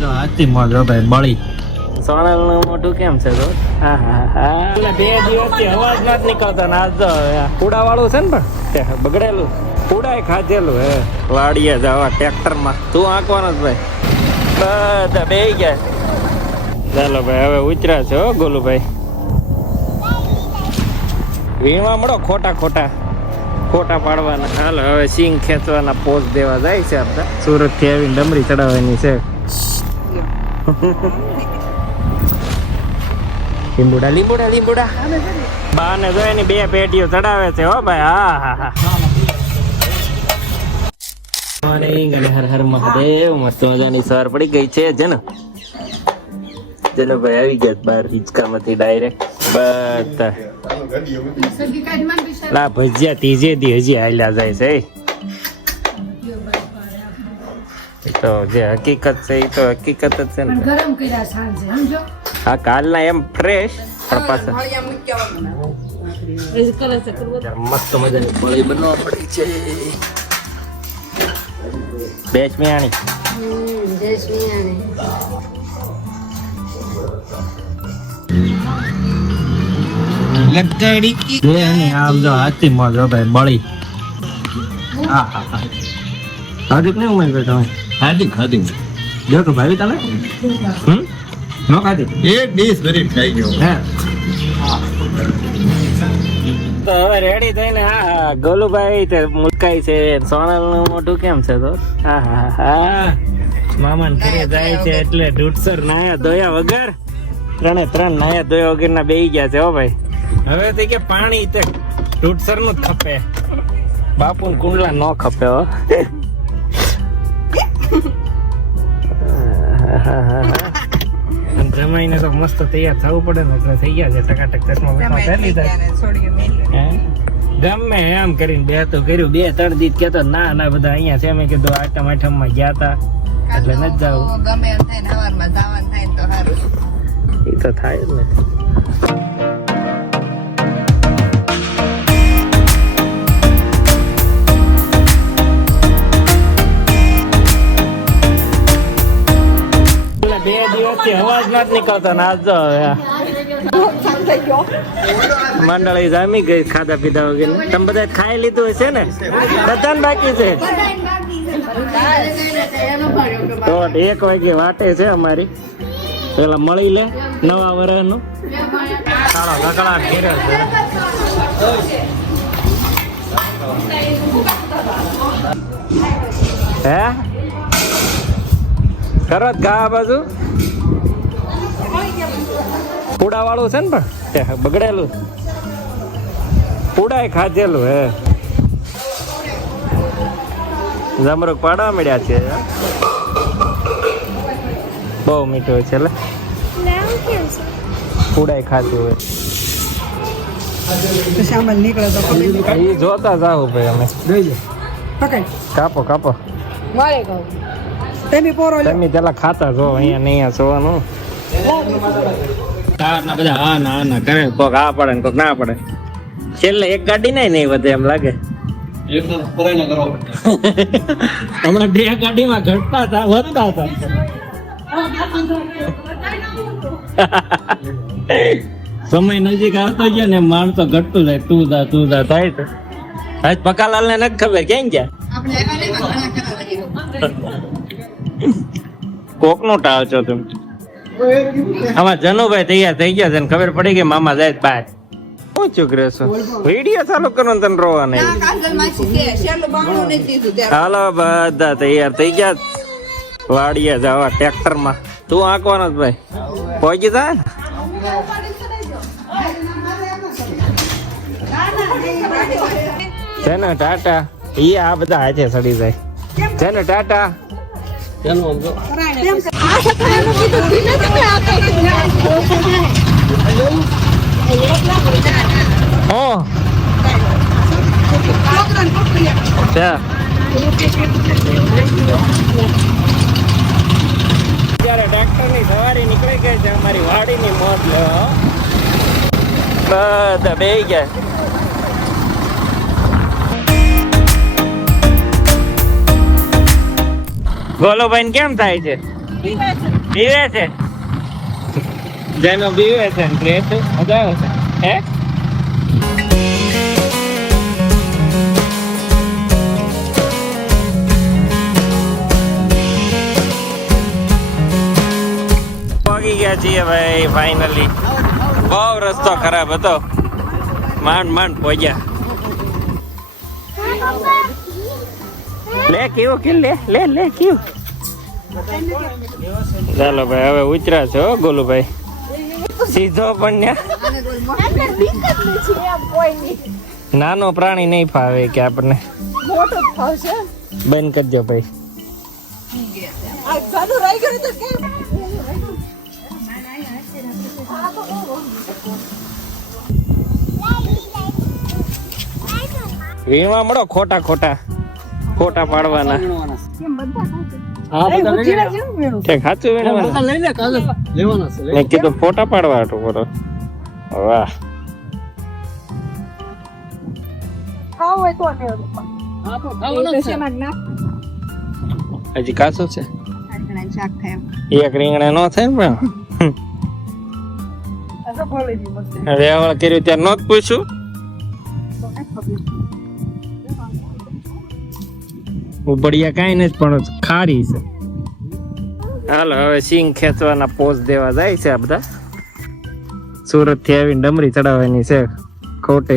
જો હાથી મોજો ભાઈ બળી સોનલ નું મોઢું કેમ છે તો બે દિવસથી અવાજ ના જ નીકળતો ને આજ તો પૂડા વાળું છે ને પણ બગડેલું પૂડાય ખાધેલું હે વાડીએ જવા ટ્રેક્ટર માં તું આંકવાનો જ ભાઈ બધા બે ગયા ચાલો ભાઈ હવે ઉતર્યા છે હો ગોલુભાઈ વીણવા મળો ખોટા પાડવાના હાલ હવે સિંગ ખેંચવાના પોઝ દેવા જાય છે આપણે સુરત થી આવીને ડમરી ચડાવવાની છે લીંબુડા બા ને જોઈ બે પેટીઓ ચડાવે છે હો ભાઈ હા હર હર મહાદેવ મસ્ત મજાની સવાર પડી ગઈ છે જનો ભાઈ આવી ગયા બાર હિંચકામાંથી ડાયરેક્ટ બધા લા ભજીયા ત્રીજે દી હજી હાલ્યા જાય છે તો જે હકીકત છે એ તો હકીકત જ છે ને ગરમ કર્યા સાંજે સમજો હા કાલના એમ ફ્રેશ પણ પાછા મસ્ત મજાની પોળી બનવા પડી છે બેચ મિયાણી આમ જો હાથી મોજો ભાઈ બળી હાર્દિક નહીં ઉમેર તમે હાર્દિક જો તો ભાઈ તમે નો ખાધી એક ડીશ ભરી ખાઈ ગયો હે તો હવે રેડી થઈને હા ગોલુભાઈ તે મુલકાઈ છે સોનલ નું મોઢું કેમ છે તો હા મામા ને ઘરે જાય છે એટલે દૂધસર નાયા ધોયા વગર ત્રણ નાયા ધોયા વગર ના બેહી ગયા છે હો ભાઈ હવે તો કે પાણી તે દૂધસર નું જ ખપે બાપુ ને કુંડલા નો ખપે હો જમાઈને તો મસ્ત તૈયાર થવું પડે ને એટલે થઈ ગયા છે ટકાટક ચશ્મા પહેરી લીધા ગમે એમ કરીને બે તો કર્યું 2-3 દિવસ કેતો ના બધા અહીંયા છે મેં કીધું આઠમ માં ગયા તા એટલે ન જાવ ગમે એમ થાય ને હવારમાં જવાનું થાય તો સારું એ તો થાય જ ને બે દિવસથી અવાજ ના જ નીકળતો ને આજ મંડળી જામી ગઈ ખાધા પીધા વગર તમે બધા ખાઈ લીધું હશે ને બધાને બાકી છે તો 1 વાગે વાટે છે અમારી પેલા મળી લે નવા વર્ષનું સાડા કકડા ઘેરે છે હે કરો ઘા બાજુ પૂડા વાળું છે ને પણ બગડેલું પૂડાય ખાધેલું હે જમરૂક પાડવા મળ્યા છે બહુ મીઠું હોય છે એટલે પૂડાય ખાધું હોય એ જોતા જાવ ભાઈ અમે કાપો તમે પેલા ખાતા જો અહીંયા જોવાનું બધા હા ના કરે કોક આ પડે ને કોક ના પડે છેલ્લે એક ગાડી નહીં વધે એમ લાગે હમણાં 2 ગાડીમાં ઘટતા હતા વધતા હતા સમય નજીક આવતો ગયો ને માણ તો ઘટતું જાય તું દા થાય તો આજ પકાલાલ ને નથી ખબર ક્યાં ગયા કોક નું ટાળ છો તમે આમાં જનુભાઈ તૈયાર થઈ ગયા છે ને ખબર પડી ગઈ મામા જાય બહાર શું ચૂક રહેશો વિડીયો ચાલુ કરો ને તને રોવા નહીં હાલો બધા તૈયાર થઈ ગયા વાડીએ જવા ટ્રેક્ટર માં તું આંકવાનો જ ભાઈ પહોંચી જા છે ને ટાટા ઈ આ બધા હાથે સડી જાય છે ને ટાટા ટ્રેક્ટર ની સવારી નીકળી ગઈ છે અમારી વાડી ની મોજ લેવા બધા બે ગયા ગોલોભાઈ કેમ થાય છે બીવે છે જેનો બીવે છે ને ગ્રેસ મજા આવે છે હે પહોંચી ગયા છીએ ભાઈ ફાઇનલી બહુ રસ્તો ખરાબ હતો માંડ પહોંચ્યા લે કેવું કે લે કેવું ચાલો ભાઈ હવે ઉતર્યા છો ગોલુભાઈ સીધો પણ નાનો પ્રાણી નહીં ફાવે કે આપણને બંધ કરજો ભાઈ વીણવા મળો ખોટા પાડવાના સાચું વીણવા કીધું ફોટા પાડવા હતું બોલો વાહ હજી કાચો છે એક રીંગણા નો થાય પણ રેવળ કર્યું ત્યાં નો જ પૂછ્યું ઉબડિયા કઈ નથી પણ ખારી છે હાલો હવે સિંગ ખેંચવાના પોઝ દેવા જાય છે આ બધા સુરત થી આવીને ડમરી ચડાવવાની છે ખોટે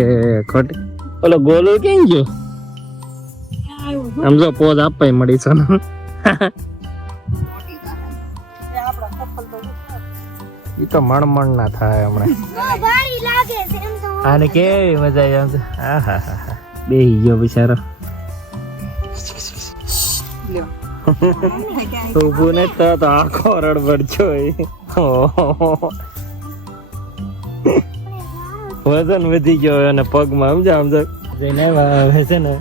ઓલો ગોલો કેમ ગયો આમ જો પોઝ આપવા મળી છે ઈ તો મણ ના થાય હમણાં આને કેવી મજા આવી આમ આહા બેહી ગયો બિચારો ઊભું ને તો આખો રડબડ છો વજન વધી ગયો અને પગમાં સમજા જઈને આવે છે ને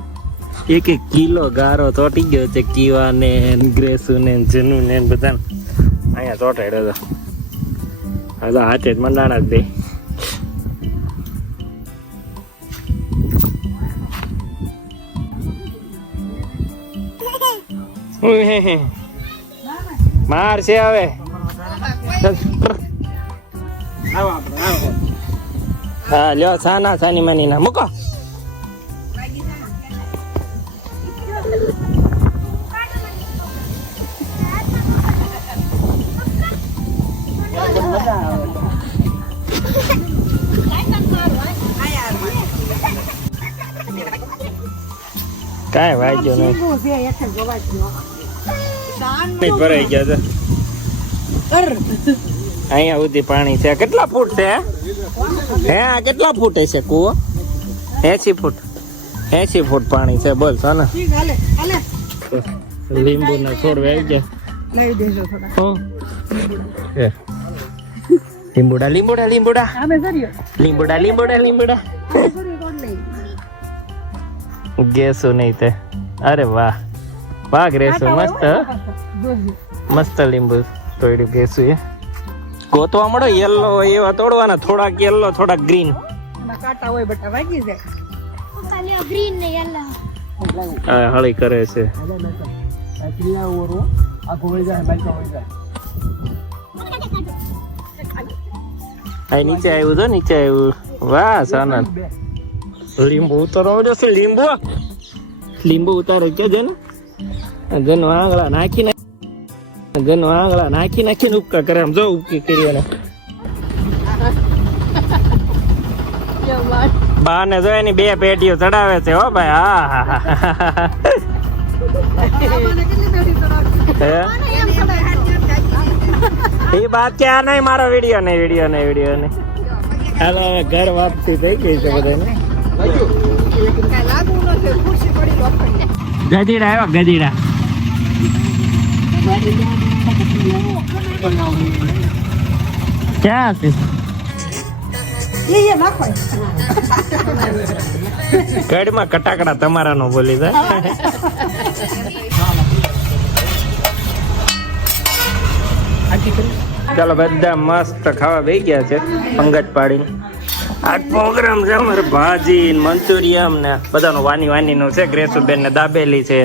1 કિલો ગારો ચોટી ગયો છે કીવા ને ગ્રેસુ ને જનુ ને બધા અહીંયા ચોટાડ્યો હતો હવે હાથે જ મંડાણા જ બે માર છે હવે હા લ્યો સાની માની ના મૂકો કાંઈ વાગ્યો નહીં ભરાઈ ગયા છે અહીંયા સુધી પાણી છે કેટલા ફૂટ છે હે આ કેટલા ફૂટ હશે કુવો 80 ફૂટ પાણી છે બોલ સોના લીંબુ ના છોડ આવી ગયા લીંબુડા ગેસો નહીં તે અરે વાહ ગ્રેસો મસ્ત લીંબુ તોડ્યું ગેસુ એ ગોતવા મળો યલો એવા તોડવાના થોડાક યલો થોડાક ગ્રીન કાંટા હોય બટા વાગી જાય ગ્રીન ને યલો હળી કરે છે નીચે આવ્યું વાહ સાનંદ લીંબુ ઉતારો જશે લીંબુ ઉતારે કે જન આંગળા નાખીને ઉપકા કરે આમ જો ઉપકી કરી બા ને જો એની 2 પેટીઓ ચડાવે છે હો ભાઈ એ બાત ક્યાં નહીં મારો વિડીયો નહીં હાલો હવે ઘર વાપસી થઈ ગઈ છે બધાને ગધેડા આવ્યા ગધેડા ક્યાં છે કડમાં કટાકડા તમારા નો બોલી જાય ચાલો બધા મસ્ત ખાવા બેસી ગયા છે પંગત પાડીને આ પ્રોગ્રામ છે અમારે ભાજી મંચુરિયમ ને બધાનું વાની નું છે ગ્રેસુબેન ને દાબેલી છે